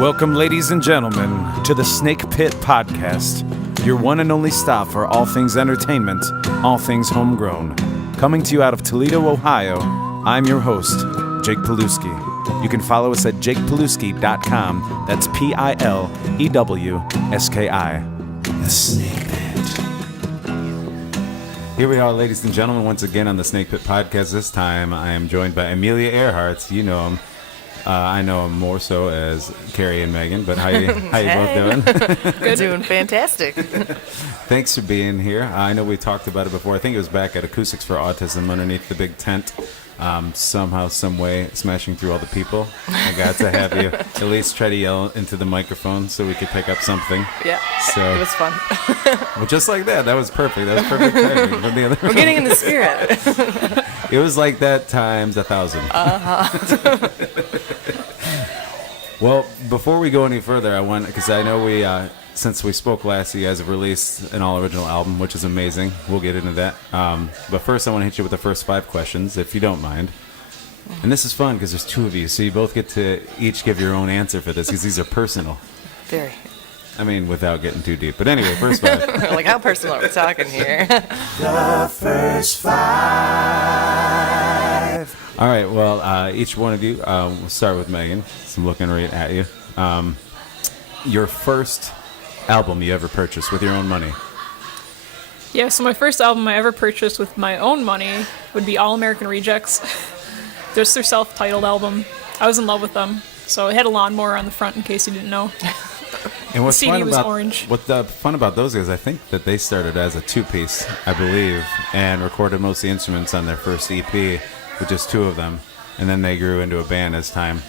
Welcome, ladies and gentlemen, to the Snake Pit Podcast, your one and only stop for all things entertainment, all things homegrown. Coming to you out of Toledo, Ohio, I'm your host, Jake Pilewski. You can follow us at jakepilewski.com. That's Pilewski. The Snake Pit. Here we are, ladies and gentlemen, once again on the Snake Pit Podcast. This time I am joined by Amelia Airharts. You know him. I know him more so as Carrie and Megan, but how you both doing? Good. Doing fantastic. Thanks for being here. I know we talked about it before. I think it was back at Acoustics for Autism underneath the big tent. Somehow, some way, smashing through all the people. I got to have you at least try to yell into the microphone so we could pick up something. Yeah, so, it was fun. Well, just like that. That was perfect. That was perfect timing from the other We're getting in the spirit. It was like that times 1,000. Well, before we go any further, I want, because I know since we spoke last, you guys have released an all-original album, which is amazing. We'll get into that. But first, I want to hit you with the first 5 questions, if you don't mind. And this is fun because there's 2 of you, so you both get to each give your own answer for this, because these are personal. Very. I mean, without getting too deep. But anyway, first 5. Like, how personal are we talking here? The first 5. All right, well, each one of you, we'll start with Megan. So I'm looking right at you. Your first album you ever purchased with your own money? Yeah, so my first album I ever purchased with my own money would be All American Rejects. Just their self-titled album. I was in love with them. So it had a lawnmower on the front, in case you didn't know. And what's the CD fun was about, orange. What's fun about those guys, I think that they started as a 2-piece, I believe, and recorded most of the instruments on their first EP with just 2 of them. And then they grew into a band as time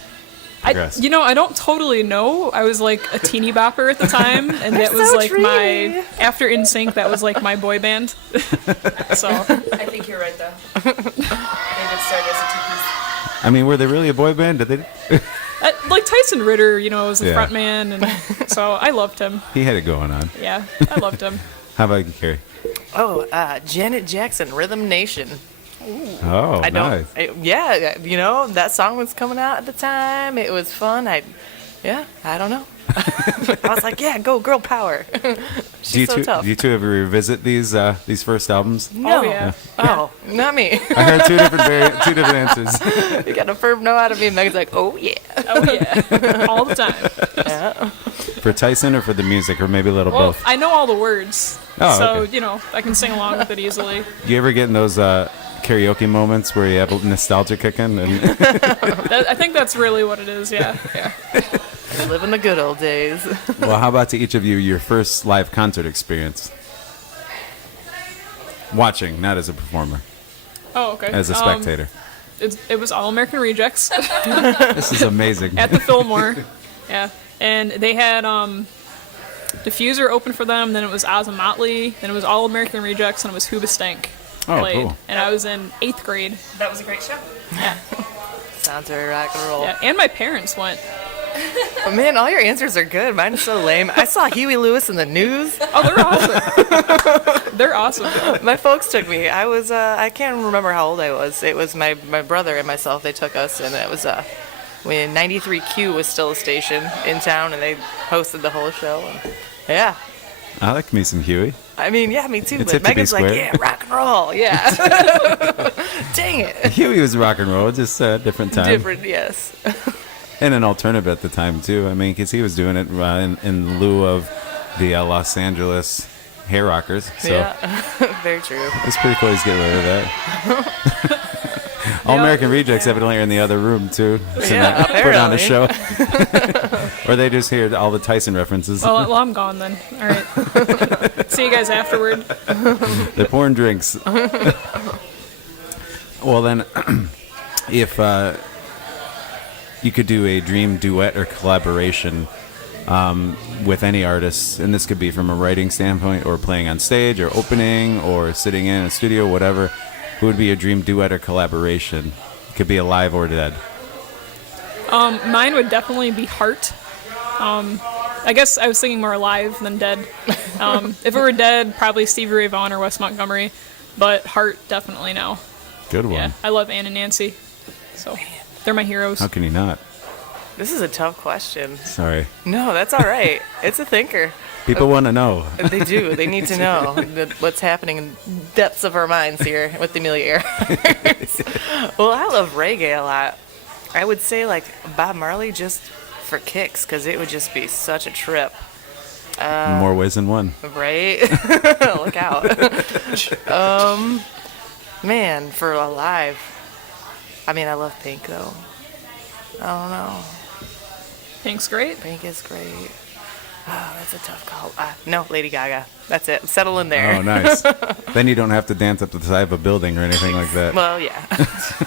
progressed. I don't totally know. I was like a teeny bopper at the time, and that was like my, after NSYNC, that was like my boy band. So I think you're right, though. They did start as a 2-piece. I mean, were they really a boy band? Did they? Like Tyson Ritter, was the front man, and so I loved him. He had it going on. Yeah, I loved him. How about you, Carrie? Oh, Janet Jackson, Rhythm Nation. Ooh. Oh, nice. That song was coming out at the time. It was fun. I don't know. I was like, yeah, go girl power. She's so tough. Do you 2 ever revisit these first albums? No. Oh, yeah. Oh, not me. I heard 2 different answers. You got a firm no out of me, and Megan's like, oh, yeah. Oh, yeah. All the time. Yeah. For Tyson or for the music, or maybe a little both? I know all the words. Oh, so, okay. I can sing along with it easily. Do you ever get in those karaoke moments where you have nostalgia kicking? And I think that's really what it is, yeah. Living the good old days. Well, how about to each of you, your first live concert experience? Watching, not as a performer. Oh, okay. As a spectator. It was All American Rejects. This is amazing. At the Fillmore. Yeah. And they had Diffuser open for them, then it was Oz and Motley, then it was All American Rejects, and it was Hoobastank played. Cool. And I was in 8th grade. That was a great show. Yeah. Sounds very rock and roll. Yeah, and my parents went. Oh, man, all your answers are good. Mine is so lame. I saw Huey Lewis in the news. Oh, they're awesome. They're awesome. My folks took me. I was, I can't remember how old I was. It was my brother and myself. They took us, and it was when 93Q was still a station in town, and they hosted the whole show. And, yeah. I like me some Huey. I mean, yeah, me too. It's but Megan's like, yeah, rock and roll. Yeah. Dang it. Huey was rock and roll, just a different time. Different, yes. And an alternative at the time, too. I mean, because he was doing it in lieu of the Los Angeles hair rockers. So yeah, very true. It's pretty cool he's getting rid of that. All American Rejects evidently are in the other room, too. So yeah, put on a show. Or they just hear all the Tyson references. Well, I'm gone then. All right. See you guys afterward. They're pouring drinks. Well, then, if you could do a dream duet or collaboration with any artist, and this could be from a writing standpoint or playing on stage or opening or sitting in a studio, whatever, who would be your dream duet or collaboration? It could be alive or dead. Mine would definitely be Heart. I guess I was thinking more alive than dead. If it were dead, probably Stevie Ray Vaughan or Wes Montgomery, but Heart definitely now. Good one. Yeah, I love Ann and Nancy, so they're my heroes. How can you not? This is a tough question. Sorry. No, that's all right. It's a thinker. People want to know. They do. They need to know what's happening in the depths of our minds here with Amelia Earharts. Well, I love reggae a lot. I would say like Bob Marley just for kicks, because it would just be such a trip. In more ways than one. Right? Look out. Man, for Alive. I mean, I love Pink, though. I don't know. Pink's great. Pink is great. Oh, that's a tough call. No, Lady Gaga. That's it. Settle in there. Oh, nice. Then you don't have to dance up to the side of a building or anything like that. Well, yeah.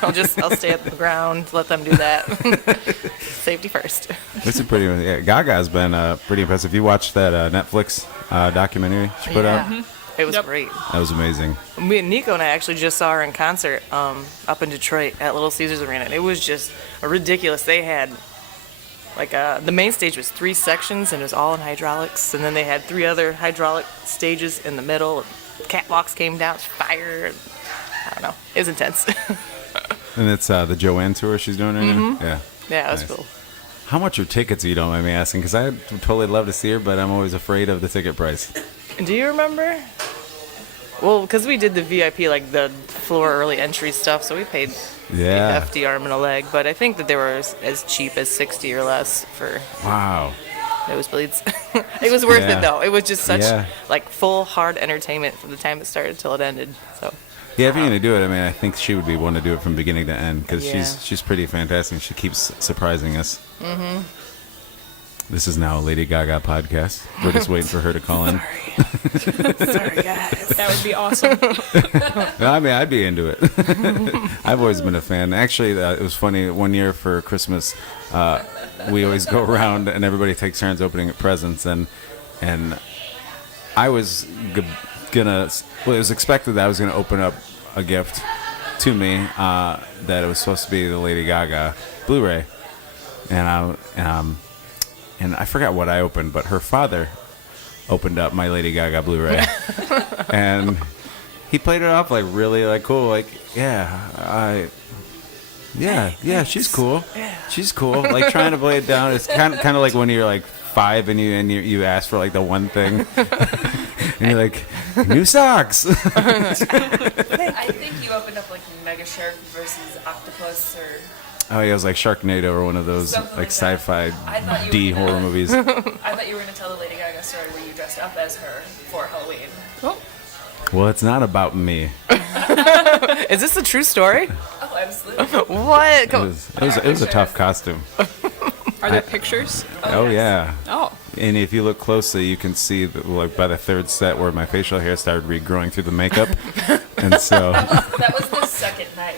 I'll stay at the ground, let them do that. Safety first. This is pretty. Yeah, Gaga's been pretty impressive. You watched that Netflix documentary she put out? It was Yep. great. That was amazing. Me and Nico and I actually just saw her in concert up in Detroit at Little Caesars Arena. And it was just ridiculous. They had, like, the main stage was 3 sections, and it was all in hydraulics. And then they had 3 other hydraulic stages in the middle. Catwalks came down, fire. I don't know. It was intense. And it's the Joanne tour she's doing right now? Yeah. Yeah, it was Nice. cool. How much are tickets, you don't mind me asking? Because I would totally love to see her, but I'm always afraid of the ticket price. Do you remember? Well, because we did the VIP, like the floor early entry stuff, so we paid Yeah. a hefty arm and a leg. But I think that they were as cheap as 60 or less for Wow. nosebleeds. It was worth Yeah. it, though. It was just such Yeah. like full hard entertainment from the time it started till it ended. So Yeah, if you're going to do it, I mean, I think she would be one to do it from beginning to end because Yeah. she's pretty fantastic. She keeps surprising us. Mm-hmm. This is now a Lady Gaga podcast. We're just waiting for her to call in. sorry, guys. That would be awesome. No, I mean, I'd be into it. I've always been a fan. Actually, it was funny. One year for Christmas, we always go around and everybody takes turns opening presents, and I was gonna. Well, it was expected that I was gonna open up a gift to me that it was supposed to be the Lady Gaga Blu-ray, and I forgot what I opened, but her father opened up my Lady Gaga Blu-ray, and he played it off like really like cool, like yeah, she's cool, she's cool, like trying to play it down. It's kind of like when you're like 5 and you ask for like the one thing, and you're like new socks. I think you opened up like Mega Shark versus Octopus or Oh yeah, it was like Sharknado or one of those Something like like that. sci-fi I thought you D were gonna- horror movies. I thought you were going to tell the Lady Gaga story where you dressed up as her for Halloween. Oh, Well, it's not about me. Is this a true story? Oh, absolutely. What? It was a tough costume. are there pictures? Oh yeah. Oh, And if you look closely, you can see that, like by the 3rd set where my facial hair started regrowing through the makeup, and so That was the second night.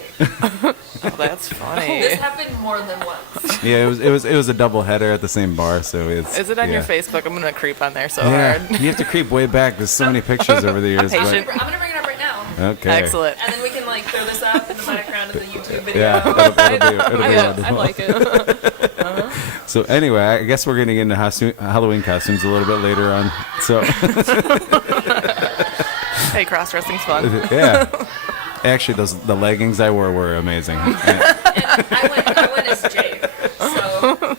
Oh, that's funny. This happened more than once. yeah, it was a double header at the same bar. So it's Is it on yeah. your Facebook? I'm gonna creep on there so Yeah, hard. you have to creep way back. There's so many pictures over the years. patient. I'm going to bring it up right now. Okay. Excellent. And then we can like throw this up in the background of the YouTube video. Yeah, it'll be I wonderful. like it. So anyway, I guess we're getting into Halloween costumes a little bit later on. So Hey, cross dressing's fun. yeah, actually, the leggings I wore were amazing. And I went as Jake. So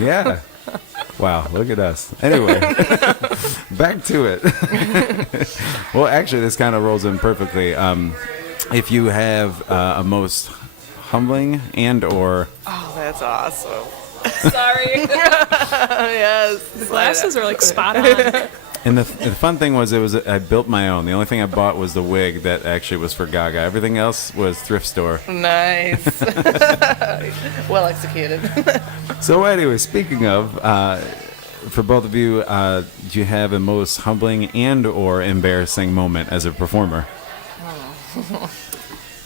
Yeah. Wow, look at us. Anyway, back to it. Well, actually, this kind of rolls in perfectly. If you have a most humbling and or Oh, that's awesome. sorry. Yes. The glasses are like spot on. and the fun thing was I built my own. The only thing I bought was the wig that actually was for Gaga. Everything else was thrift store. Nice. Well executed. So anyway, speaking of, for both of you, do you have a most humbling and or embarrassing moment as a performer?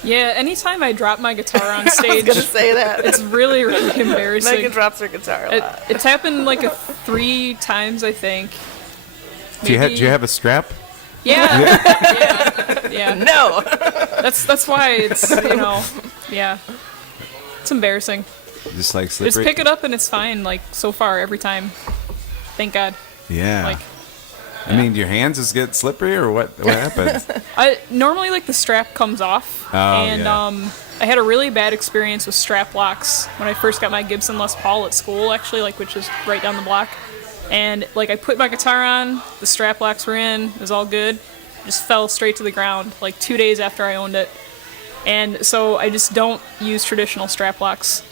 Yeah, anytime I drop my guitar on I was stage, gonna say that. it's really, really embarrassing. Megan drops her guitar a lot. It's happened like 3 times, I think. Do you have a strap? Yeah. Yeah. No. That's why it's, yeah. It's embarrassing. Just like Just slippery. pick it up and it's fine, like, so far, every time. Thank God. Yeah. Like, I mean, your hands just get slippery, or what? What happens? I normally like the strap comes off, and yeah. I had a really bad experience with strap locks when I first got my Gibson Les Paul at school, actually, like which is right down the block. And like I put my guitar on, the strap locks were in, it was all good. Just fell straight to the ground like 2 days after I owned it. And so I just don't use traditional strap locks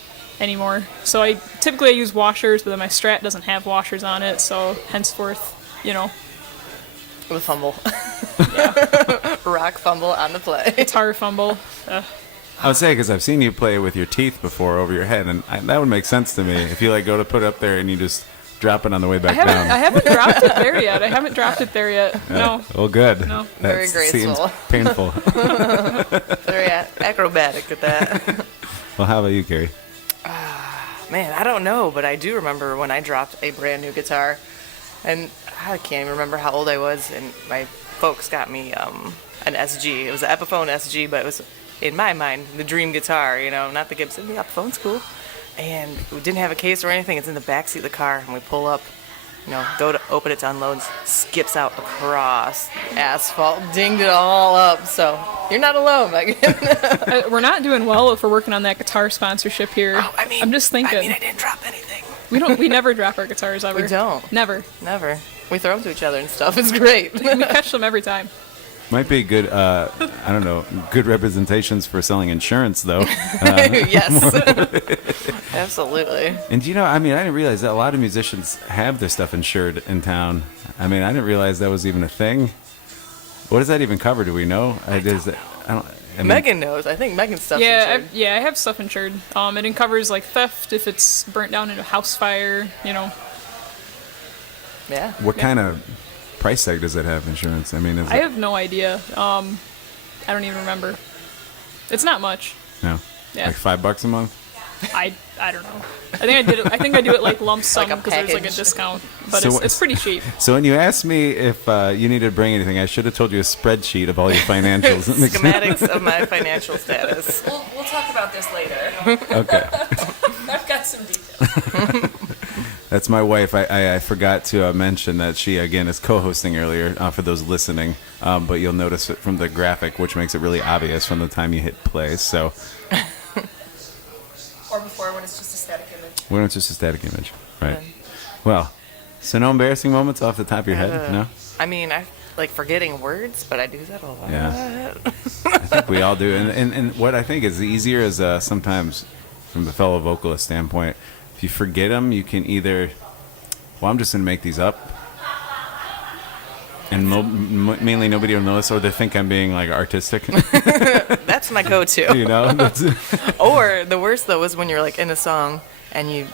anymore. So I typically use washers, but then my Strat doesn't have washers on it, so henceforth, With fumble. Rock fumble on the play. guitar fumble. I would say, because I've seen you play with your teeth before over your head, and that would make sense to me. If you like go to put it up there and you just drop it on the way back down. I haven't dropped it there yet. No. Well, good. No. Very Seems graceful. painful. Very acrobatic at that. Well, how about you, Carrie? Man, I don't know, but I do remember when I dropped a brand new guitar, and I can't even remember how old I was, and my folks got me an SG. It was an Epiphone SG, but it was, in my mind, the dream guitar, not the Gibson. The Epiphone's cool. And we didn't have a case or anything. It's in the back seat of the car, and we pull up, go to open it to unload, skips out across the asphalt, dinged it all up. So you're not alone, Megan. We're not doing well if we're working on that guitar sponsorship here. Oh, I'm just thinking. I didn't drop anything. We never drop our guitars ever. We don't. Never. Never. We throw them to each other and stuff. It's great. We catch them every time. Might be good, I don't know, good representations for selling insurance, though. Yes. Absolutely. And I didn't realize that a lot of musicians have their stuff insured in town. I didn't realize that was even a thing. What does that even cover? Do we know? Megan knows. I think Megan's stuff's insured. I have stuff insured. It covers like theft if it's burnt down in a house fire. Yeah. What kind of price tag does it have, insurance? I have no idea. I don't even remember. It's not much. No. Yeah. Like $5 a month? I don't know. I think I do it like lump sum Like a because there's like a package. discount, but So it's pretty cheap. So when you asked me if you needed to bring anything, I should have told you a spreadsheet of all your financials. Schematics of my financial status. We'll talk about this later. Okay. I've got some details. That's my wife. I forgot to mention that she, again, is co-hosting earlier for those listening. But you'll notice it from the graphic, which makes it really obvious from the time you hit play. So, Or before when it's just a static image. when it's just a static image. Right. Well, so no embarrassing moments off the top of your head? No? I like forgetting words, but I do that a lot. Yeah. I think we all do. And what I think is easier is sometimes, from the fellow vocalist standpoint, if you forget them, you can either, I'm just going to make these up, and mainly nobody will notice, or they think I'm being like artistic. That's my go-to. Or the worst though was when you're like in a song and you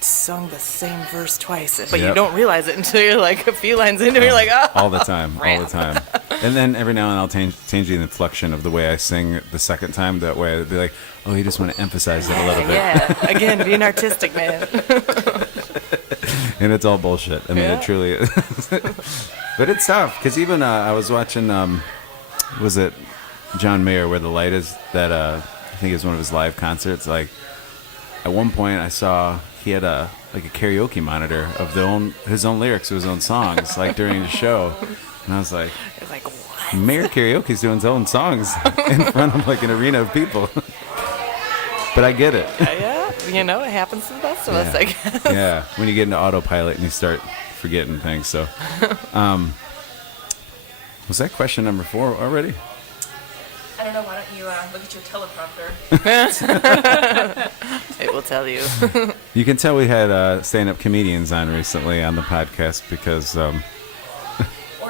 sung the same verse twice, but you don't realize it until you're like a few lines into it. You're like, oh, all the time. And then every now and then I'll change the inflection of the way I sing the second time. That way I'd be like, oh, you just want to emphasize it a little bit. Yeah, again, being artistic, man. And it's all bullshit. It truly is. But it's tough, because even I was watching, was it John Mayer, Where the Light Is, that I think is one of his live concerts. Like, at one point I saw he had a karaoke monitor of his own lyrics to his own songs, like during the show. And I was like, what? Mayor Karaoke's doing his own songs in front of like an arena of people. But I get it. Yeah, it happens to the best of us, I guess. Yeah, when you get into autopilot and you start forgetting things. So, was that question number 4 already? I don't know. Why don't you look at your teleprompter? It will tell you. You can tell we had stand-up comedians on recently on the podcast because. Or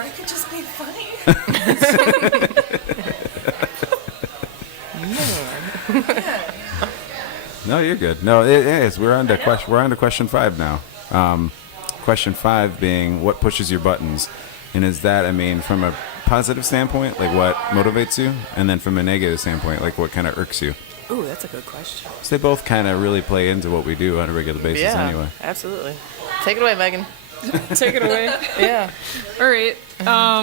it could just be funny. No, you're good. No, it is. We're on to question 5 now. Question 5 being, what pushes your buttons? And is that, from a positive standpoint, like what motivates you? And then from a negative standpoint, like what kind of irks you? Ooh, that's a good question. So they both kind of really play into what we do on a regular basis anyway. Absolutely. Take it away, Megan. Take it away. Yeah. All right. I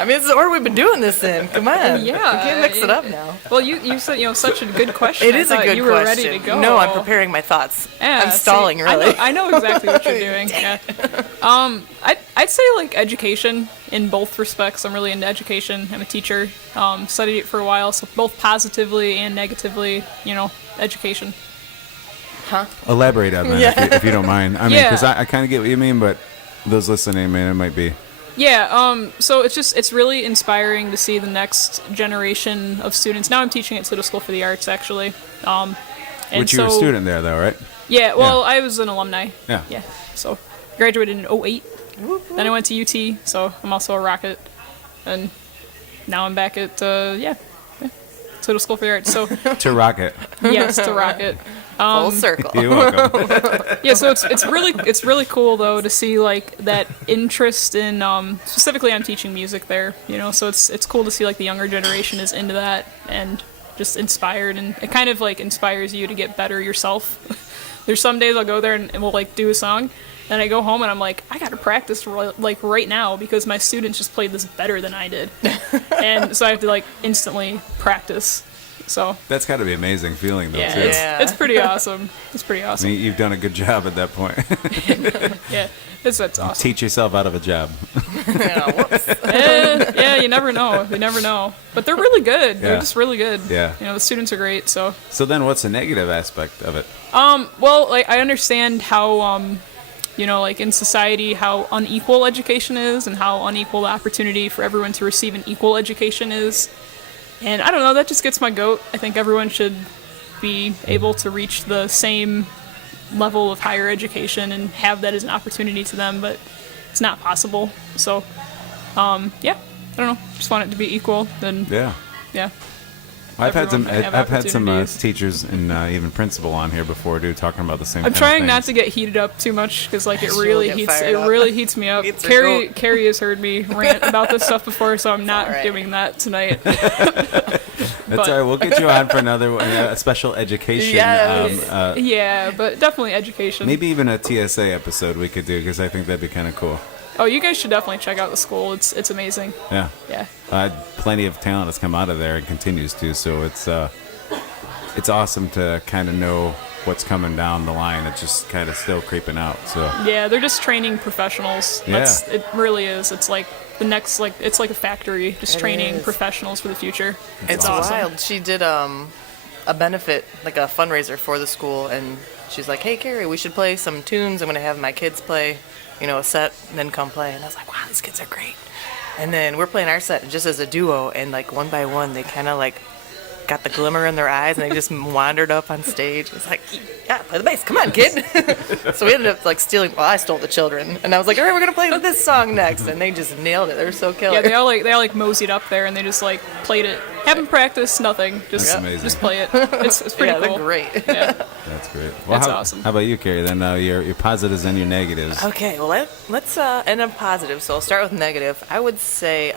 mean, this is the order we've been doing this in. Come on. Yeah, We can't mix it up now. Well, you said, such a good question. It I is a thought good you were question. ready to go. No, I'm preparing my thoughts. Yeah, I'm stalling, see, really. I know exactly what you're doing. Yeah. I'd say like education in both respects. I'm really into education. I'm a teacher. Studied it for a while, so both positively and negatively, education. Elaborate on that if you don't mind. I mean, Yeah. because I kind of get what you mean, but those listening, man, it might be. Yeah, so it's really inspiring to see the next generation of students. Now I'm teaching at Toledo School for the Arts, actually. And Which you were a student there, though, right? Yeah, well, I was an alumni. Yeah. Yeah, so graduated in '08. Then I went to UT, so I'm also a Rocket. And now I'm back at, Toledo School for the Arts. So, To Rocket. yes, to Rocket. Full circle. You're welcome. Yeah, so it's really cool though to see like that interest in specifically I'm teaching music there, so it's cool to see like the younger generation is into that and just inspired, and it kind of like inspires you to get better yourself. There's some days I'll go there and we'll like do a song, and I go home and I'm like, I gotta practice like right now because my students just played this better than I did, and so I have to like instantly practice. So That's got to be an amazing feeling, though, yeah, too. it's pretty awesome. It's pretty I awesome. mean, you've done a good job at that point. Yeah, that's awesome. Teach yourself out of a job. Yeah, you never know. You never know. But they're really good. They're Yeah. just really good. Yeah. The students are great. So, So then what's the negative aspect of it? well, like I understand how, like in society, how unequal education is and how unequal the opportunity for everyone to receive an equal education is. And I don't know, that just gets my goat. I think everyone should be able to reach the same level of higher education and have that as an opportunity to them, but it's not possible. So, I don't know. Just want it to be equal. Then, Yeah. yeah. I've had some. Everyone can have I've had some opportunities. teachers and even principal on here before, dude, talking about the same. I'm kind trying of not to things. get heated up too much because like it She'll really get heats. fired It up. really heats me up. Gets her Carrie goat. Carrie has heard me rant about this stuff before, so I'm not alright. doing that tonight. That's all right. We'll get you on for another one, a special education. Yes. Yeah, but definitely education. Maybe even a TSA episode we could do because I think that'd be kind of cool. Oh, you guys should definitely check out the school. It's amazing. Yeah. Yeah. Plenty of talent has come out of there and continues to. So it's awesome to kind of know what's coming down the line. It's just kind of still creeping out. So Yeah, they're just training professionals. Yeah. It really is. It's like the next it's like a factory, just It training is. professionals for the future. It's awesome. wild. She did a benefit, like a fundraiser for the school, and she's like, "Hey, Carrie, we should play some tunes. I'm going to have my kids play, a set, and then come play." And I was like, "Wow, these kids are great." And then we're playing our set just as a duo, and like one by one, they kind of like got the glimmer in their eyes, and they just wandered up on stage. It's like, "Yeah, play the bass. Come on, kid." So we ended up like stealing. Well, I stole the children, and I was like, "All right, we're gonna play this song next," and they just nailed it. They were so killer. Yeah, they all moseyed up there and they just like played it. Haven't practiced, nothing. Just That's amazing. just play it. It's pretty yeah, cool. they're great. Yeah. that's great. Well, That's how, awesome. How about you, Carrie? Then your positives and your negatives. Okay, well let's end up positive. So I'll start with negative. I would say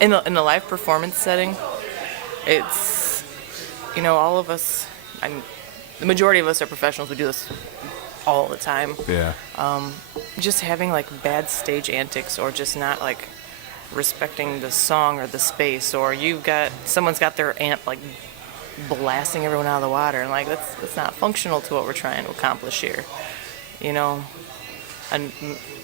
in a live performance setting, it's all of us. The majority of us are professionals. We do this all the time. Yeah. Just having like bad stage antics, or just not like respecting the song or the space, or someone's got their amp like blasting everyone out of the water, and like that's not functional to what we're trying to accomplish here,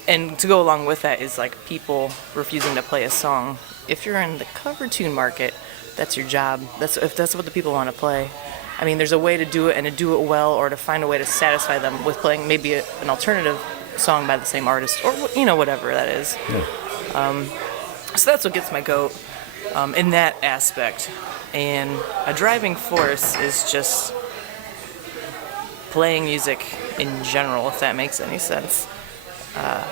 and to go along with that is like people refusing to play a song. If you're in the cover tune market, that's your job. If that's what the people want to play. I mean, there's a way to do it, and to do it well, or to find a way to satisfy them with playing maybe an alternative song by the same artist, or whatever that is. Yeah. So that's what gets my goat in that aspect. And a driving force is just playing music in general, if that makes any sense.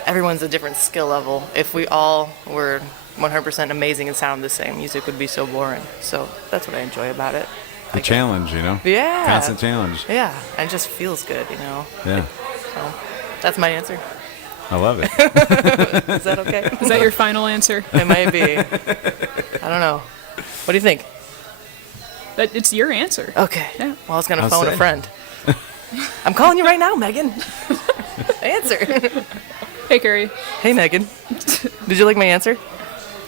Everyone's a different skill level. If we all were 100% amazing and sounded the same, music would be so boring. So that's what I enjoy about it. The challenge, Yeah. Constant challenge. Yeah, and it just feels good, Yeah. So that's my answer. I love it. Is that okay? Is that your final answer? It might be. I don't know. What do you think? That it's your answer. Okay. Yeah. Well, I was gonna I'll phone say. a friend. I'm calling you right now, Megan. Answer. Hey, Carrie. Hey, Megan. Did you like my answer?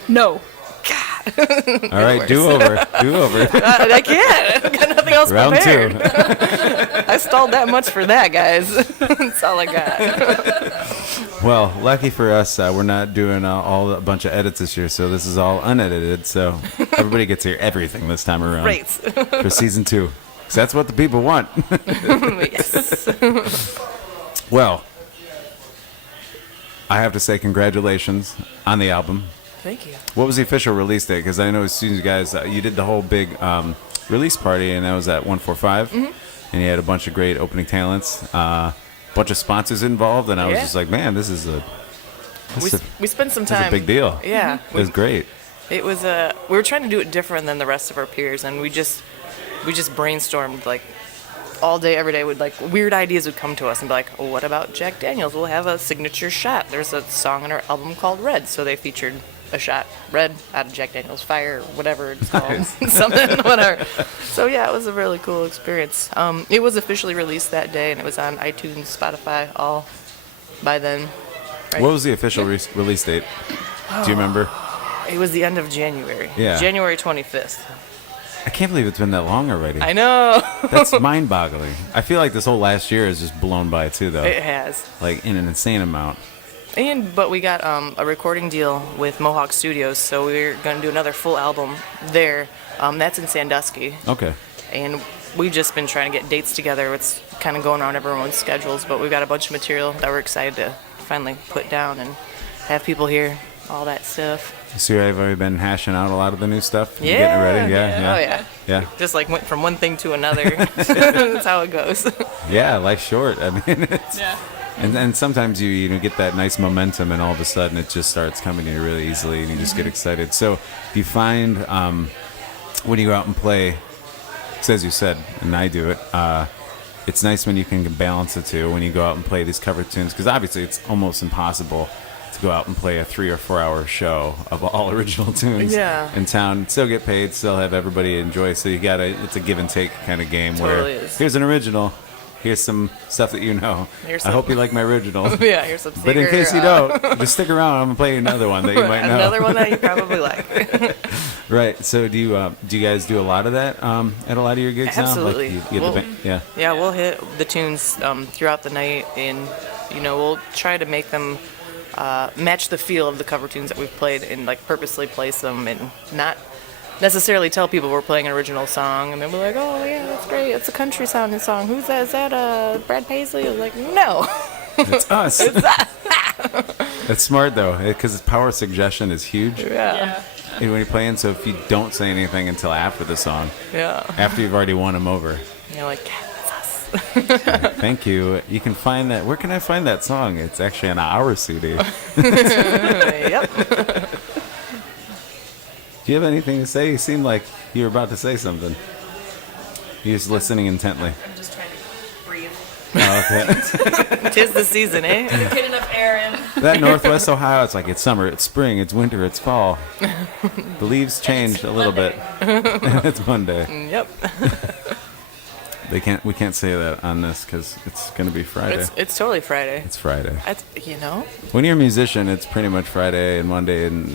No. All right, do over. I can't. I've got nothing else Round prepared. 2. I stalled that much for that, guys. That's all I got. Well, lucky for us, we're not doing a bunch of edits this year, so this is all unedited. So everybody gets to hear everything this time around Great. for season 2. 'Cause that's what the people want. Yes. Well, I have to say congratulations on the album. Thank you. What was the official release date? Because I know as soon as you guys, you did the whole big release party, and that was at 145, and you had a bunch of great opening talents, bunch of sponsors involved, and I was Yeah. just like, man, this is We spent some a time. big deal. Yeah. It was great. It was we were trying to do it different than the rest of our peers, and we just brainstormed like all day, every day. Weird ideas would come to us and be like, oh, what about Jack Daniels? We'll have a signature shot. There's a song on our album called Red, so they featured a shot red out of Jack Daniels Fire, whatever it's called, something, whatever. So yeah, it was a really cool experience. It was officially released that day, and it was on iTunes, Spotify, all by then. Right? What was the official release date? Do you remember? It was the end of January. Yeah. January 25th. I can't believe it's been that long already. I know. That's mind-boggling. I feel like this whole last year is just blown by too, though. It has. Like in an insane amount. But we got a recording deal with Mohawk Studios, so we're going to do another full album there. That's in Sandusky. Okay. And we've just been trying to get dates together. It's kind of going on everyone's schedules, but we've got a bunch of material that we're excited to finally put down and have people hear all that stuff. So you've already been hashing out a lot of the new stuff? Yeah. Getting it ready? Yeah. Oh, yeah. Yeah. Just like went from one thing to another. That's how it goes. Yeah, life's short. I mean, it's, Yeah. and sometimes you get that nice momentum, and all of a sudden it just starts coming to you really easily, and you just get excited. So do you find when you go out and play, 'cause as you said, and I do it, it's nice when you can balance the two when you go out and play these cover tunes, because obviously it's almost impossible to go out and play a 3 or 4 hour show of all original tunes in town, still get paid, still have everybody enjoy. So it's a give and take kind of game Totally where is. here's an original, here's some stuff that you know. Here's I hope some- you like my original. Yeah, here's some But in Seeger, case you don't, just stick around. I'm gonna play you another one that you might know. another one that you probably like. Right. So do you guys do a lot of that at a lot of your gigs Absolutely. now? Like you get Well, the yeah. Yeah, we'll hit the tunes throughout the night, and we'll try to make them match the feel of the cover tunes that we've played, and like purposely place them, and not necessarily tell people we're playing an original song, and they'll be like, "Oh yeah, that's great. It's a country sounding song. Who's that? Is that Brad Paisley?" I was like, "No." It's us. It's smart though, because power suggestion is huge. Yeah. And when you're playing, so if you don't say anything until after the song, Yeah. after you've already won them over, You're like, "Yeah, that's us." thank you. You can find that. Where can I find that song? It's actually on our CD. Yep. Do you have anything to say? You seem like you were about to say something. You're just listening intently. I'm just trying to breathe. Oh, okay. Tis the season, eh? Get enough air in. That Northwest Ohio, it's like it's summer, it's spring, it's winter, it's fall. The leaves changed a little bit. It's Monday. Yep. We can't say that on this because it's going to be Friday. It's totally Friday. It's Friday. When you're a musician, it's pretty much Friday and Monday, and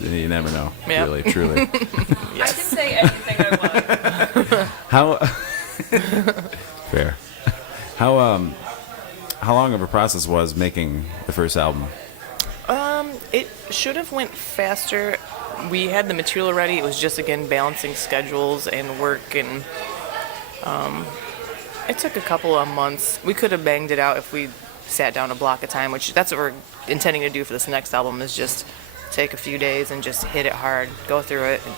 you never know. Yep. Really, truly. I can say anything I want. How fair? How long of a process was making the first album? It should have went faster. We had the material ready. It was just, again, balancing schedules and work, and it took a couple of months. We could have banged it out if we sat down a block of time, which that's what we're intending to do for this next album, is just take a few days and just hit it hard, go through it, and,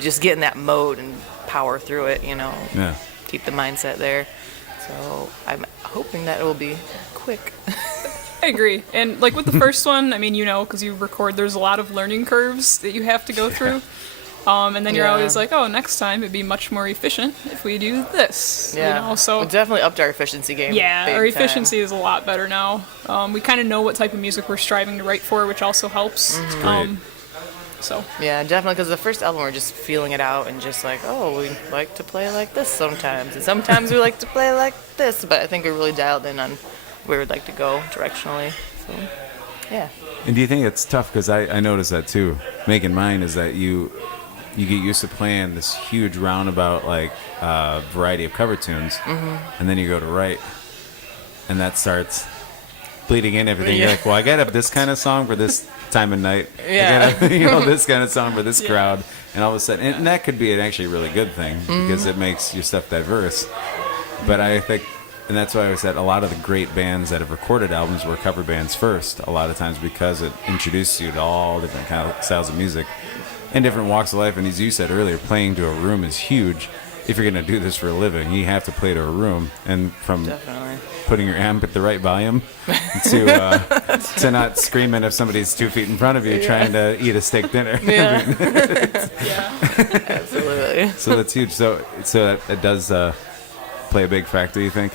just get in that mode and power through it, Yeah. keep the mindset there. So I'm hoping that it will be quick. I agree. And like with the first one, I mean, because you record, there's a lot of learning curves that you have to go through. And then you're Yeah. always like, oh, next time it'd be much more efficient if we do this. Yeah. So We definitely upped our efficiency game. yeah, big our time. efficiency is a lot better now. We kind of know what type of music we're striving to write for, which also helps. Great. So Yeah, definitely, because the first album we're just feeling it out and just like, oh, we like to play like this sometimes, and sometimes we like to play like this. But I think we really dialed in on we would like to go directionally. So, yeah. And do you think it's tough? Because I noticed that too. Making mine is that you get used to playing this huge roundabout like variety of cover tunes, and then you go to write, and that starts bleeding in everything. Yeah. You're like, well, I gotta have this kind of song for this time of night. Yeah. I gotta, this kind of song for this crowd, and all of a sudden, and that could be an actually really good thing because it makes your stuff diverse. But I think. And that's why I said a lot of the great bands that have recorded albums were cover bands first, a lot of times because it introduces you to all different kind of styles of music and different walks of life. And as you said earlier, playing to a room is huge. If you're going to do this for a living, you have to play to a room. And from Definitely. putting your amp at the right volume to not screaming if somebody's 2 feet in front of you trying to eat a steak dinner. Yeah. Yeah. Absolutely. So that's huge. So it does play a big factor, you think?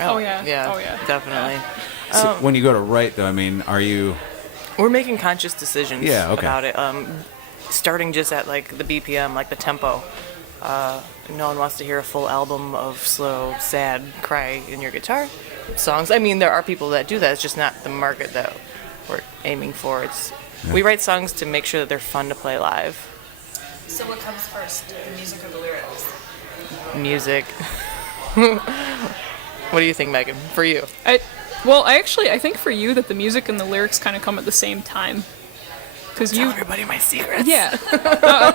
Oh, yeah. Yeah. Oh, yeah. Definitely. So when you go to write, though, I mean, are you... We're making conscious decisions Yeah, okay. about it. Starting just at like the BPM, like the tempo. No one wants to hear a full album of slow, sad, cry in your guitar songs. I mean, there are people that do that. It's just not the market that we're aiming for. We write songs to make sure that they're fun to play live. So what comes first, the music or the lyrics? Music. What do you think, Megan? For you? I think for you that the music and the lyrics kind of come at the same time. Because Tell everybody my secrets. Yeah.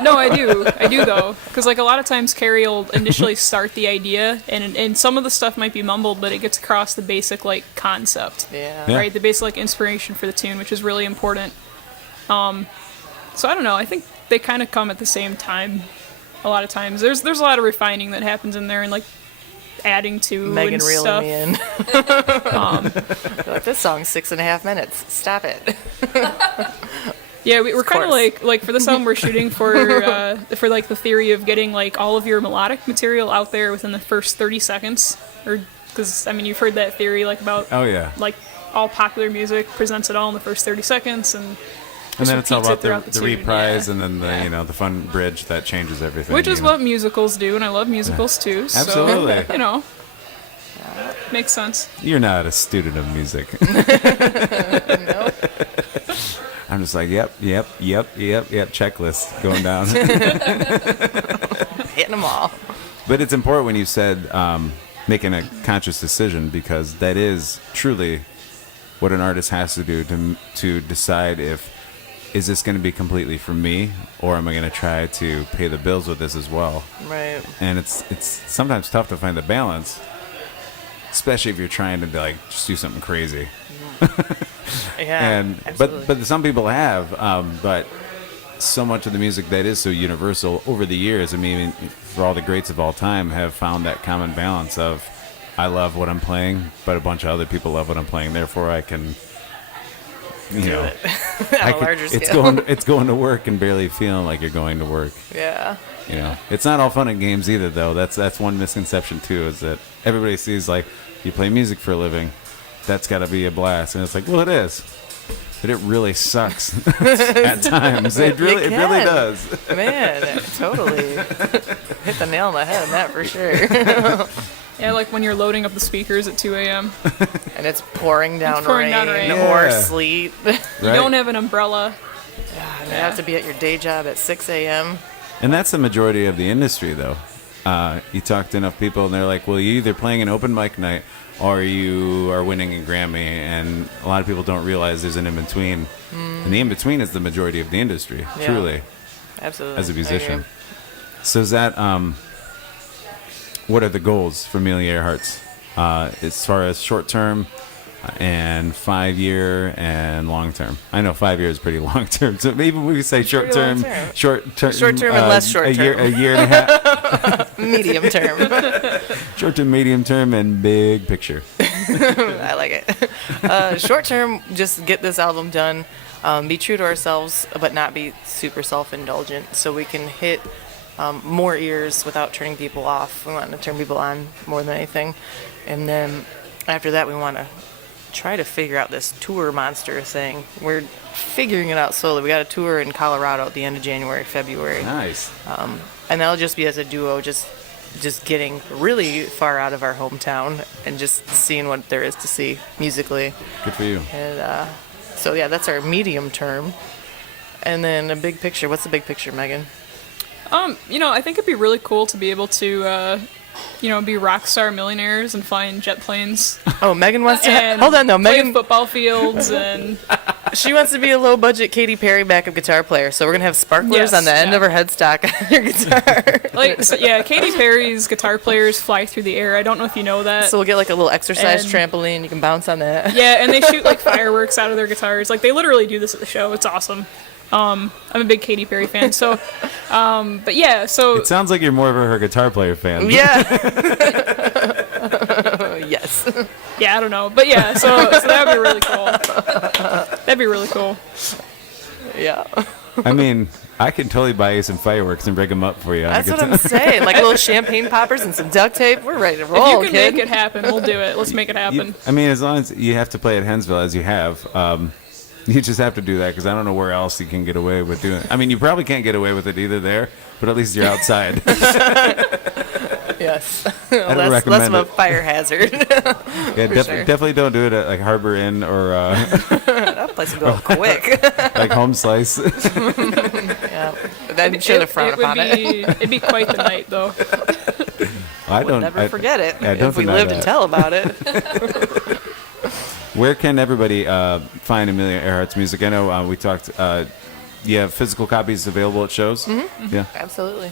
No, I do though. Because like a lot of times Carrie will initially start the idea, and some of the stuff might be mumbled, but it gets across the basic like concept, Yeah. right? The basic like inspiration for the tune, which is really important. So I don't know. I think they kind of come at the same time. A lot of times, there's a lot of refining that happens in there, and like adding to Megan and reeling stuff. me in. You're like, this song's 6.5 minutes. Stop it. Yeah, we're kind of course. like for this album we're shooting for like the theory of getting like all of your melodic material out there within the first 30 seconds, or because I mean you've heard that theory like about Oh, yeah. like all popular music presents it all in the first 30 seconds and And then it's all repeats it about throughout the the tune, reprise yeah. and then the Yeah. the fun bridge that changes everything. which is you know. what musicals do, and I love musicals too. So, Absolutely. you know, makes sense. You're not a student of music. Nope. I'm just like, yep, checklist going down. Hitting them all. But it's important when you said making a conscious decision, because that is truly what an artist has to do to decide is this going to be completely for me, or am I going to try to pay the bills with this as well? Right. And it's sometimes tough to find the balance, especially if you're trying to like just do something crazy. Yeah. And absolutely. but some people have, but so much of the music that is so universal over the years, I mean, for all the greats of all time, have found that common balance of I love what I'm playing, but a bunch of other people love what I'm playing, therefore I can, you know, On a larger it's scale. it's going to work and barely feeling like you're going to work. Yeah. You know, it's not all fun and games either, though. That's one misconception too, is that everybody sees like you play music for a living, that's got to be a blast, and it's like, well, it is, but it really sucks at times. It really can. does. Man, totally. Hit the nail on the head on that for sure. Yeah, like when you're loading up the speakers at 2 a.m. And it's pouring down pouring rain, down rain. or Yeah. sleet. You Right? don't have an umbrella. And you have to be at your day job at 6 a.m. And that's the majority of the industry, though. You talk to enough people, and they're like, well, you're either playing an open mic night or you are winning a Grammy. And a lot of people don't realize there's an in-between. And the in-between is the majority of the industry, Yeah. truly, Absolutely. as a I musician. agree. So is that, what are the goals for Amelia Earharts as far as short-term and 5-year and long-term? I know 5 years is pretty long-term, so maybe we say short-term, long-term. short-term, Short-term and less a short-term. year and a half. Medium term. Short-term, medium-term, and big picture. I like it. Short term, just get this album done. Be true to ourselves, but not be super self-indulgent, so we can hit more ears without turning people off. We want to turn people on more than anything. And then after that, we want to try to figure out this tour monster thing. We're figuring it out slowly. We got a tour in Colorado at the end of January, February. Nice. And that'll just be as a duo, just just getting really far out of our hometown and just seeing what there is to see musically. Good for you. And so yeah, that's our medium term. And then a big picture. What's the big picture, Megan? I think it'd be really cool to be able to, be rock star millionaires and flying jet planes. Oh, Megan wants to. And Hold on, no, play Megan. football fields and She wants to be a low budget Katy Perry backup guitar player. So we're gonna have sparklers on the end of her headstock on her guitar. Katy Perry's guitar players fly through the air. I don't know if you know that. So we'll get like a little exercise And- trampoline. You can bounce on that. Yeah, and they shoot like fireworks out of their guitars. Like they literally do this at the show. It's awesome. I'm a big Katy Perry fan. So, but yeah, so It sounds like you're more of her guitar player fan. Yeah. Yes. yeah, I don't know, but yeah, so that would be really cool. That'd be really cool. Yeah. I mean, I can totally buy you some fireworks and break them up for you. on a That's what guitar. I'm saying. Like little champagne poppers and some duct tape. We're ready to If roll, you can kid. make it happen, we'll do it. Let's make it happen. I mean, as long as you have to play at Hensville as you have, you just have to do that because I don't know where else you can get away with doing it. I mean, you probably can't get away with it either there, but at least you're outside. Yes. don't less recommend of a it. fire hazard. Yeah, sure. definitely don't do it at like Harbor Inn or That place will go quick. like Home Slice. Yeah. But I'm sure they're frowned upon it. It'd be quite the night, though. I We'll don't never forget it I don't if we deny lived that. and tell about it. Where can everybody find Amelia Earhart's music? I know we talked. You have physical copies available at shows. Mm-hmm. Yeah, Absolutely.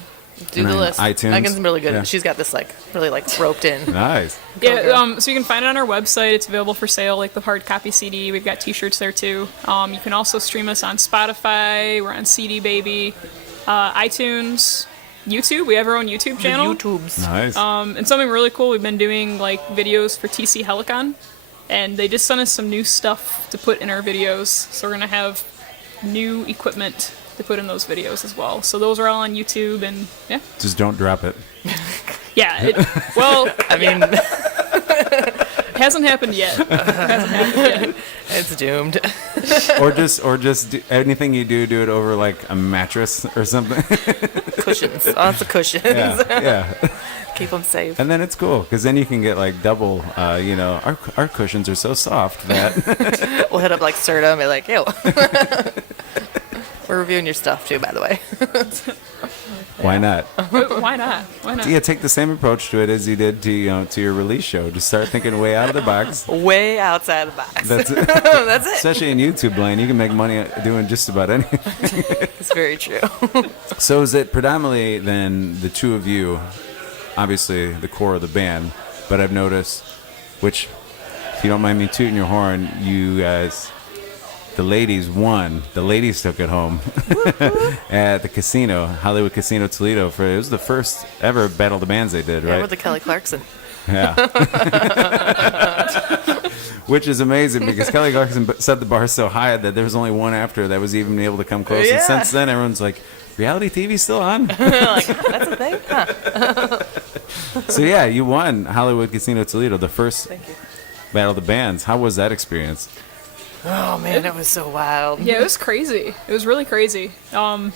Do And the then list. iTunes? Megan's really good. Yeah. She's got this really roped in. nice. Yeah, so you can find it on our website. It's available for sale, like the hard copy CD. We've got T-shirts there too. You can also stream us on Spotify. We're on CD Baby, iTunes, YouTube. We have our own YouTube channel. YouTubes. Nice. And something really cool. We've been doing like videos for TC Helicon, and they just sent us some new stuff to put in our videos. So we're gonna have new equipment to put in those videos as well. So those are all on YouTube, and yeah, Just don't drop it. yeah. I mean, It hasn't happened yet. it's doomed. Or just do, anything you do it over like a mattress or something. Cushions. Lots of cushions. yeah. Keep them safe. And then it's cool because then you can get like double. Our cushions are so soft that We'll hit up like Serta and be like, yo. We're reviewing your stuff too, by the way. why not? Why not? Why not? Yeah, take the same approach to it as you did to your release show. Just start thinking way out of the box. Way outside the box. That's it. That's it. Especially in YouTube land, you can make money doing just about anything. It's very true. So is it predominantly then the two of you, obviously the core of the band, but I've noticed, which, if you don't mind me tooting your horn, you guys, the ladies won. The ladies took it home at the casino, Hollywood Casino Toledo. It was the first ever Battle of the Bands they did, Yeah, right? with the Kelly Clarkson. Yeah. Which is amazing because Kelly Clarkson set the bar so high that there was only one after that was even able to come close. Yeah. And since then, everyone's like, reality TV's still on? Like, that's a thing? Huh. So yeah, you won Hollywood Casino Toledo, the first Thank you. Battle of the Bands. How was that experience? Oh, man, that was so wild. Yeah, it was crazy. It was really crazy. I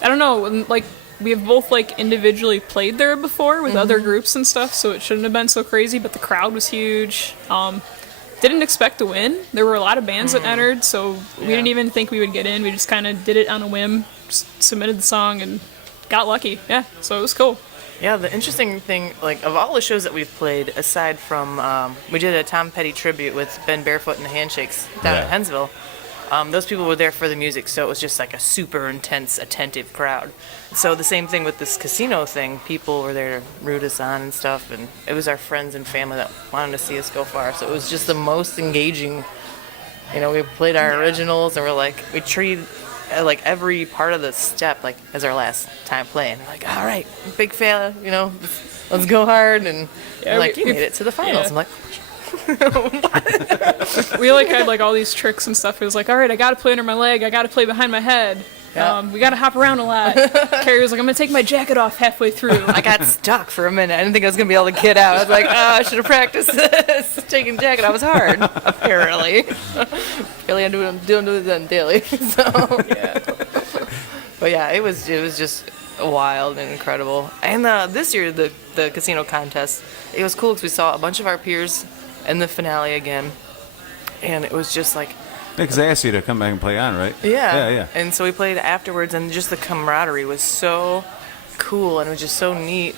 don't know, like we have both like individually played there before with other groups and stuff, so it shouldn't have been so crazy. But the crowd was huge. Didn't expect to win. There were a lot of bands that entered, so we didn't even think we would get in. We just kind of did it on a whim, just submitted the song, and got lucky. Yeah, so it was cool. Yeah, the interesting thing, like, of all the shows that we've played, aside from, we did a Tom Petty tribute with Ben Barefoot and the Handshakes down Yeah. at Hensville. Those people were there for the music, so it was just like a super intense, attentive crowd. So the same thing with this casino thing. People were there to root us on and stuff, and it was our friends and family that wanted to see us go far. So it was just the most engaging. You know, we played our originals, and we treated like every part of the step like as our last time playing. We're like, all right, big fan, let's go hard, and Yeah, we're like, we- you made it to the finals. yeah. I'm like, We like had like all these tricks and stuff. It was like, all right, I gotta play under my leg. I gotta play behind my head. Yeah. We gotta hop around a lot. Carrie was like, I'm gonna take my jacket off halfway through. I got stuck for a minute. I didn't think I was gonna be able to get out. I was like, oh, I should have practiced this. Taking the jacket, I was hard. Apparently, I'm doing it daily. So yeah. But yeah, it was just wild and incredible. And this year, the casino contest, it was cool because we saw a bunch of our peers in the finale again, and it was just like, Because they asked you to come back and play on, right? yeah. Yeah. And so we played afterwards, and just the camaraderie was so cool, and it was just so neat.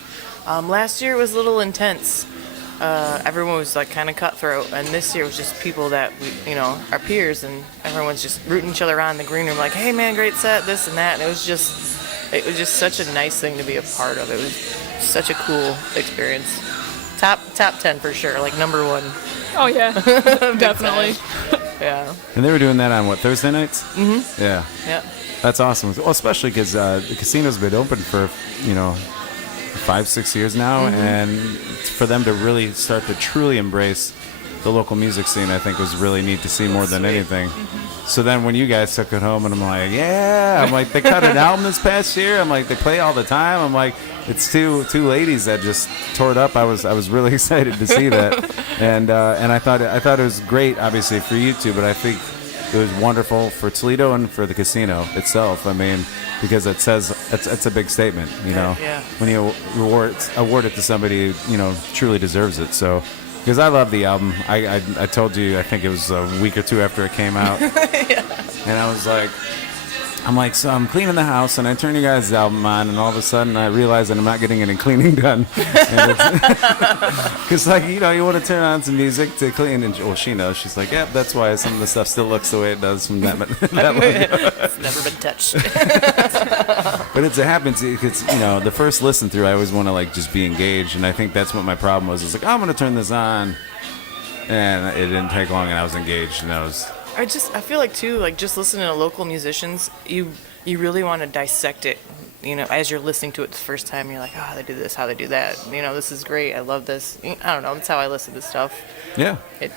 Last year it was a little intense. Everyone was like kind of cutthroat, and this year was just people that we, our peers, and everyone's just rooting each other on in the green room, like, "Hey man, great set," this and that. And it was just such a nice thing to be a part of. It was such a cool experience. Top 10 for sure, like number one. Oh yeah, definitely. Yeah. And they were doing that on what, Thursday nights? Mm-hmm. Yeah. Yeah. That's awesome. Well, especially because the casino's been open for 5-6 years now, and for them to really start to truly embrace the local music scene, I think was really neat to see more than anything. So then when you guys took it home, and I'm like, they cut an album this past year. I'm like, they play all the time. I'm like, it's two ladies that just tore it up. I was really excited to see that, and I thought it was great, obviously for you two, but I think it was wonderful for Toledo and for the casino itself. I mean, because it says it's a big statement, Yeah. when you award it to somebody who truly deserves it. So. Because I love the album. I told you, I think it was a week or two after it came out. Yeah. And I was like, so I'm cleaning the house, and I turn you guys' album on, and all of a sudden I realize that I'm not getting any cleaning done. Because, you want to turn on some music to clean, and she knows. She's like, yeah, that's why some of the stuff still looks the way it does from that It's never been touched. But it happens because, the first listen through, I always want to, just be engaged, and I think that's what my problem was. It's like, I'm going to turn this on, and it didn't take long, and I was engaged, and I was... I feel like too, just listening to local musicians, you really want to dissect it, as you're listening to it the first time. You're like, oh, they do this, how they do that. This is great. I love this. I don't know. That's how I listen to stuff. Yeah. It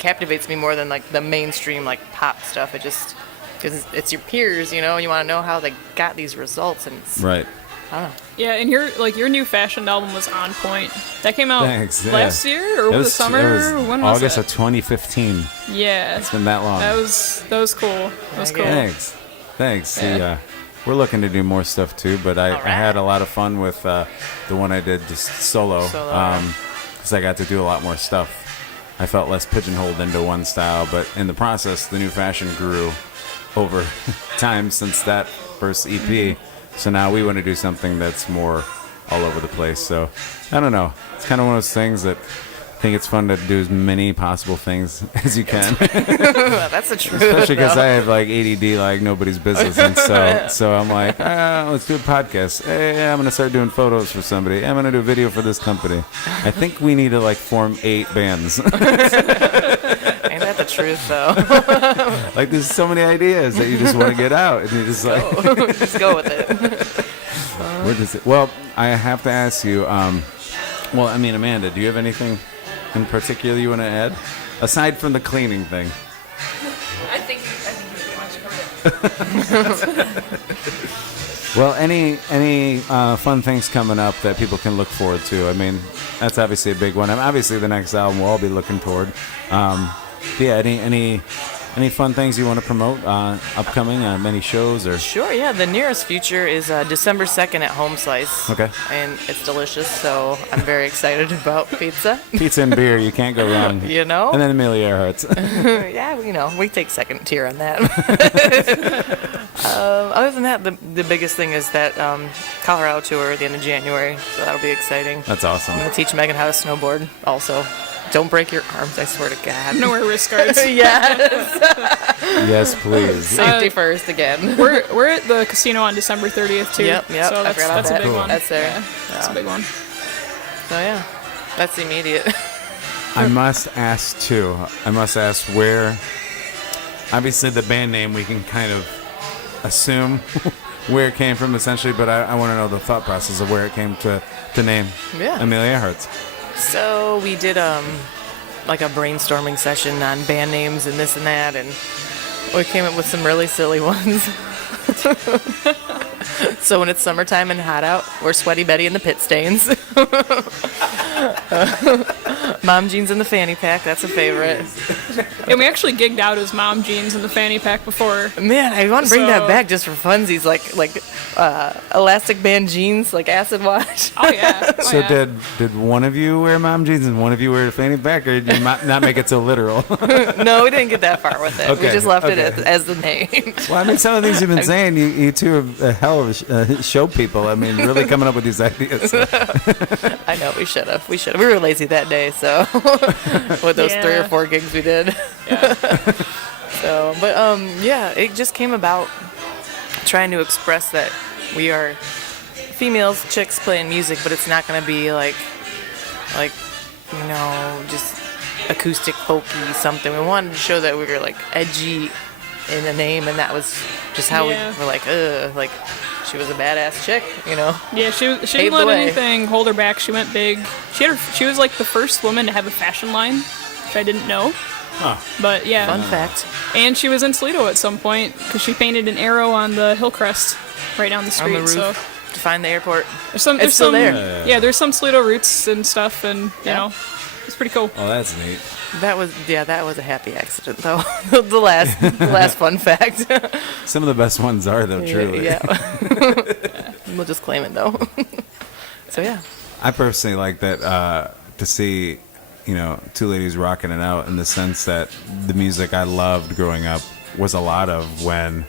captivates me more than the mainstream pop stuff. It just because it's your peers, you want to know how they got these results, and it's, Right. I don't know. Yeah, and your new fashioned album was on point. That came out last year or over the summer. It was when was August it? of 2015. Yeah, It's been that long. that was cool. That was cool. Thanks. Yeah. We're looking to do more stuff too, but I right. had a lot of fun with the one I did just solo, because I got to do a lot more stuff. I felt less pigeonholed into one style, but in the process, the new fashion grew over time since that first EP. So now we want to do something that's more all over the place. So I don't know. It's kind of one of those things that I think it's fun to do as many possible things as you can. That's the truth. Especially because I have ADD like nobody's business. And so I'm like, let's do a podcast. Hey, I'm going to start doing photos for somebody. I'm going to do a video for this company. I think we need to form 8 bands. Ain't that the truth, though? There's so many ideas that you just want to get out, and you just Just go with it. where does it? Well, I have to ask you. Amanda, do you have anything in particular you want to add aside from the cleaning thing? I think you pretty much covered it. Well, any fun things coming up that people can look forward to? I mean, that's obviously a big one. Obviously, the next album we'll all be looking toward. Any fun things you want to promote upcoming? Any shows or? Sure, yeah. The nearest future is December 2nd at Home Slice. Okay. And it's delicious, so I'm very excited about pizza. Pizza and beer, you can't go wrong. You know? And then Amelia Airharts. Yeah, we take second tier on that. Other than that, the biggest thing is that Colorado tour at the end of January, so that'll be exciting. That's awesome. I'm going to teach Megan how to snowboard also. Don't break your arms, I swear to God. No wear wrist guards. Yes. Yes, please. Safety first again. We're at the casino on December 30th too. Yep. So I forgot about that's a that. big Cool. one. That's there. Yeah, that's a big one. So yeah, that's immediate. I must ask where, obviously the band name we can kind of assume where it came from essentially, but I want to know the thought process of where it came to name Amelia Airharts. So we did a brainstorming session on band names and this and that, and we came up with some really silly ones. So when it's summertime and hot out, we're Sweaty Betty and the Pit Stains. Mom jeans in the fanny pack. That's a favorite. And we actually gigged out as mom jeans in the fanny pack before. Man, I want to bring that So- back just for funsies, like elastic band jeans, like acid wash. Oh yeah. Oh, So yeah. did one of you wear mom jeans and one of you wear a fanny pack, or did you not make it so literal? No, we didn't get that far with it. We Okay, just left it okay. as the name. Well, I mean, some of the things you've been saying, you two are a hell of show people. I mean, really coming up with these ideas. I know we should have. We were lazy that day, so with those 3 or Yeah. 4 gigs we did. Yeah. So, but yeah, it just came about trying to express that we are females, chicks playing music, but it's not gonna be like just acoustic folky something. We wanted to show that we were like edgy in the name, and that was just how Yeah. we were like, like she was a badass chick, Yeah, she Paved didn't the let way. anything hold her back. She went big. She was like the first woman to have a fashion line, which I didn't know. Huh. But yeah, Fun fact. and she was in Toledo at some point because she painted an arrow on the hillcrest right down the On street. the roof So to find the airport. there's some. It's There's still some. there. Yeah, there's some Toledo roots and stuff, and Yeah. you know, it's pretty cool. Oh, that's neat. That was a happy accident though. the last fun fact. Some of the best ones are, though, truly. Yeah. We'll just claim it though. So yeah. I personally like that to see, two ladies rocking it out in the sense that the music I loved growing up was a lot of when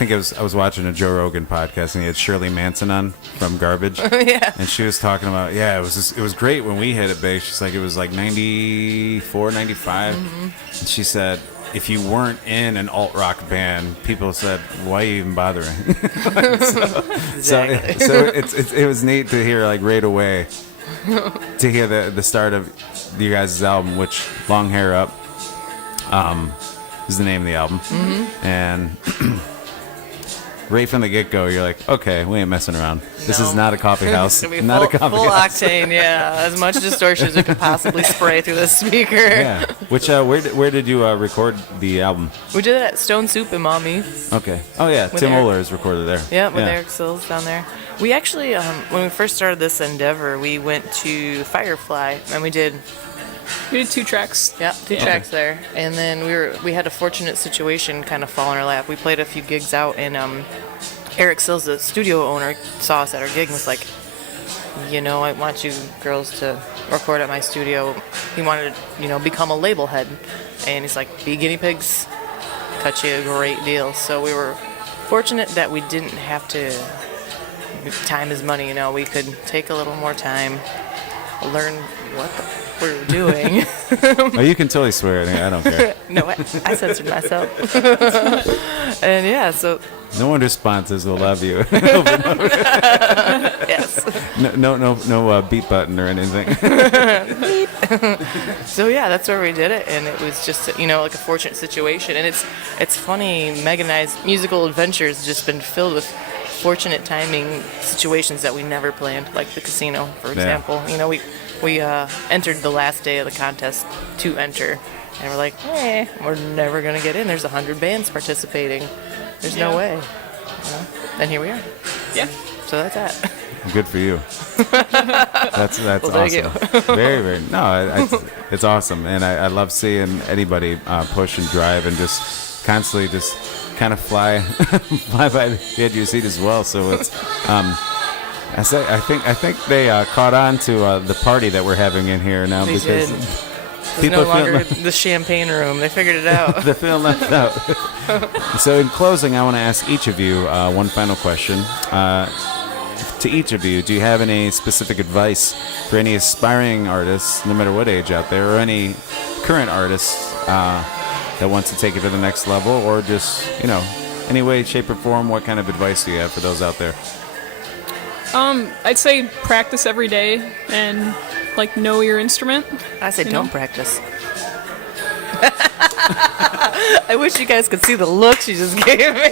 I was watching a Joe Rogan podcast and he had Shirley Manson on from Garbage. Yeah. And she was talking about, it was great when we hit it big. She's like, it was like 94, 95. And she said, if you weren't in an alt rock band, people said, why are you even bothering? Exactly. So it was neat to hear like right away to hear the start of you guys' album, which Long Hair Up is the name of the album. And right from the get-go, you're like, okay, we ain't messing around. This is No. not a coffee house. It's gonna be Not a full, coffee full house. octane, yeah. As much distortion as we could possibly spray through the speaker. Yeah. Which where did you record the album? We did it at Stone Soup in Maumee. Okay. Oh yeah, With Tim Eric. Oler is recorded there. Yeah, with Eric Sills down there. We actually, when we first started this endeavor, we went to Firefly and we did 2 tracks. two tracks there. And then we had a fortunate situation kind of fall in our lap. We played a few gigs out, and Eric Sills, the studio owner, saw us at our gig and was like, I want you girls to record at my studio. He wanted to, become a label head. And he's like, be guinea pigs, cut you a great deal. So we were fortunate that we didn't have to, time is money, we could take a little more time, learn what we're doing. Oh, you can totally swear. I don't care. No, I censored myself. And yeah, so No wonder sponsors will love you. yes. No beat button or anything. So yeah, that's where we did it, and it was just like a fortunate situation. And it's funny, Megan and I's musical adventure has just been filled with fortunate timing situations that we never planned, like the casino, for example. We entered the last day of the contest to enter, and we're like, we're never gonna get in. There's 100 bands participating. There's no way. And here we are. Yeah. So that's that. Good for you. That's Well, awesome. thank you. Very, very. No, it's awesome, and I love seeing anybody push and drive and just constantly just kind of fly by the edge of your seat as well. So it's. I think they caught on to the party that we're having in here now They because did. It's people no feel longer the champagne room. They figured it out. they're feeling left out. So in closing, I want to ask each of you one final question. To each of you, do you have any specific advice for any aspiring artists, no matter what age out there, or any current artists that wants to take it to the next level, or just any way, shape, or form? What kind of advice do you have for those out there? I'd say practice every day and know your instrument. I said, You don't know? practice. I wish you guys could see the look she just gave me.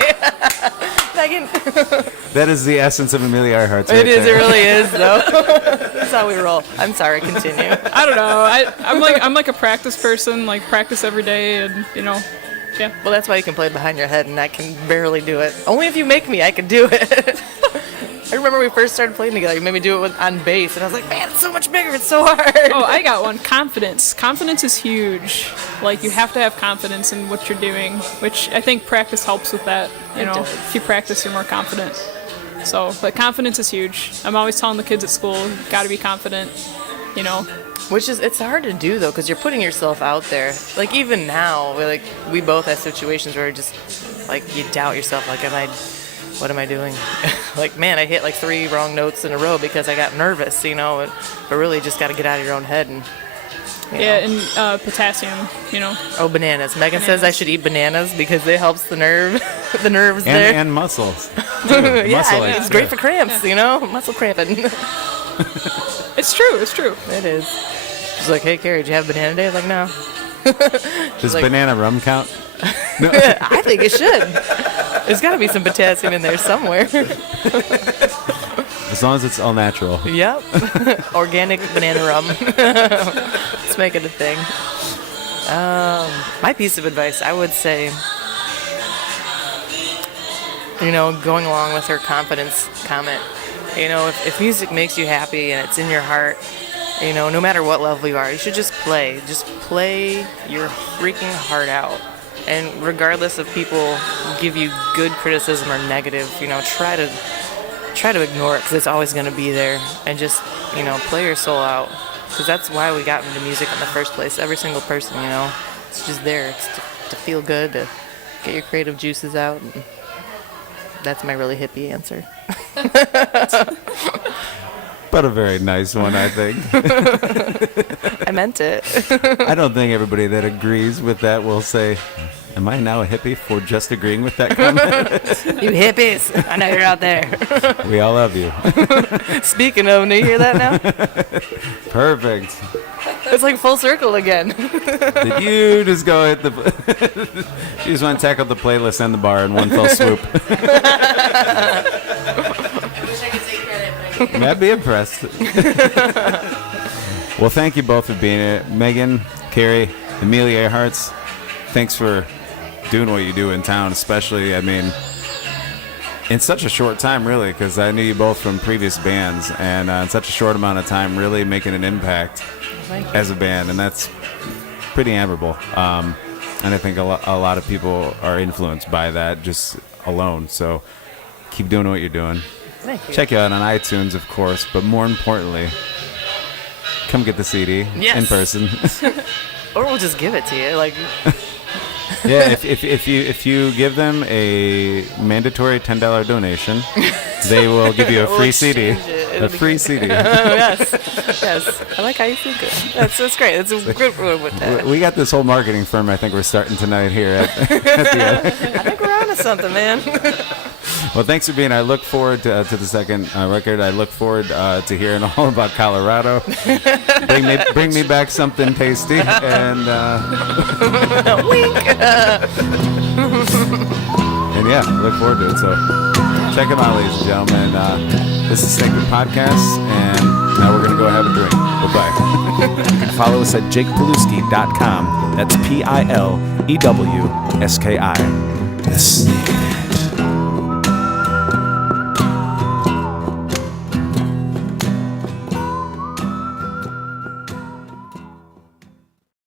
Megan. That is the essence of Amelia Earhart's. It is. It really is, though. That's how we roll. I'm sorry. Continue. I don't know. I'm like a practice person. Like practice every day, and yeah. Well, that's why you can play behind your head, and I can barely do it. Only if you make me, I can do it. I remember we first started playing together. You made me do it on bass, and I was like, man, it's so much bigger. It's so hard. Oh, I got one. Confidence. Confidence is huge. Like, you have to have confidence in what you're doing, which I think practice helps with that. You know, if you practice, you're more confident. So, but confidence is huge. I'm always telling the kids at school, got to be confident, you know. Which is, it's hard to do, though, because you're putting yourself out there. Like, even now, we both have situations where just, like, you doubt yourself. Like, what am I doing? Like, man, I hit, like, 3 wrong notes in a row because I got nervous, you know. But really, just got to get out of your own head and, Yeah, and potassium, you know. Oh, bananas. Megan says I should eat bananas because it helps the nerves there. And muscles. Yeah, Muscle I mean, aches, it's great yeah. for cramps, you know, muscle cramping. It's true. It's true. It is. She's like, hey, Carrie, did you have banana day? I was like, no. Does like- banana rum count? I think it should. There's got to be some potassium in there somewhere. As long as it's all natural. Yep. Organic banana rum. Let's make it a thing. My piece of advice, I would say, you know, going along with her confidence comment, you know, if music makes you happy and it's in your heart, you know, no matter what level you are, you should just play. Just play your freaking heart out. And regardless if people give you good criticism or negative, you know, try to ignore it because it's always going to be there. And just, you know, play your soul out. Because that's why we got into music in the first place. Every single person, you know, it's just there. It's to feel good, to get your creative juices out. And that's my really hippie answer. But a very nice one, I think. I meant it. I don't think everybody that agrees with that will say, am I now a hippie for just agreeing with that comment? You hippies. I know you're out there. We all love you. Speaking of, do you hear that now? Perfect. It's like full circle again. Did you just go hit the... You just want to tackle the playlist and the bar in one fell swoop. I'd be impressed. Well, thank you both for being here. Megan, Carrie, Amelia Airharts, thanks for doing what you do in town, especially, I mean, in such a short time, really, because I knew you both from previous bands, and in such a short amount of time, really making an impact as a band, and that's pretty admirable. And I think a lot of people are influenced by that just alone, so keep doing what you're doing. Thank you. Check you out on iTunes, of course, but more importantly, come get the CD in person. Or we'll just give it to you. Like, Yeah, if you give them a mandatory $10 donation, they will give you a free CD. A free CD. yes. I like how you think it. That's great. That's a good one with that. We got this whole marketing firm. I think we're starting tonight here at the end. I think we're onto something, man. Well, thanks for being. I look forward to the second record. I look forward to hearing all about Colorado. Bring me back something tasty, and Wink. and yeah, look forward to it. So check them out, ladies and gentlemen. This is Sacred Podcast, and now we're gonna go have a drink. Bye-bye. You can follow us at jakepilewski.com. That's Pilewski.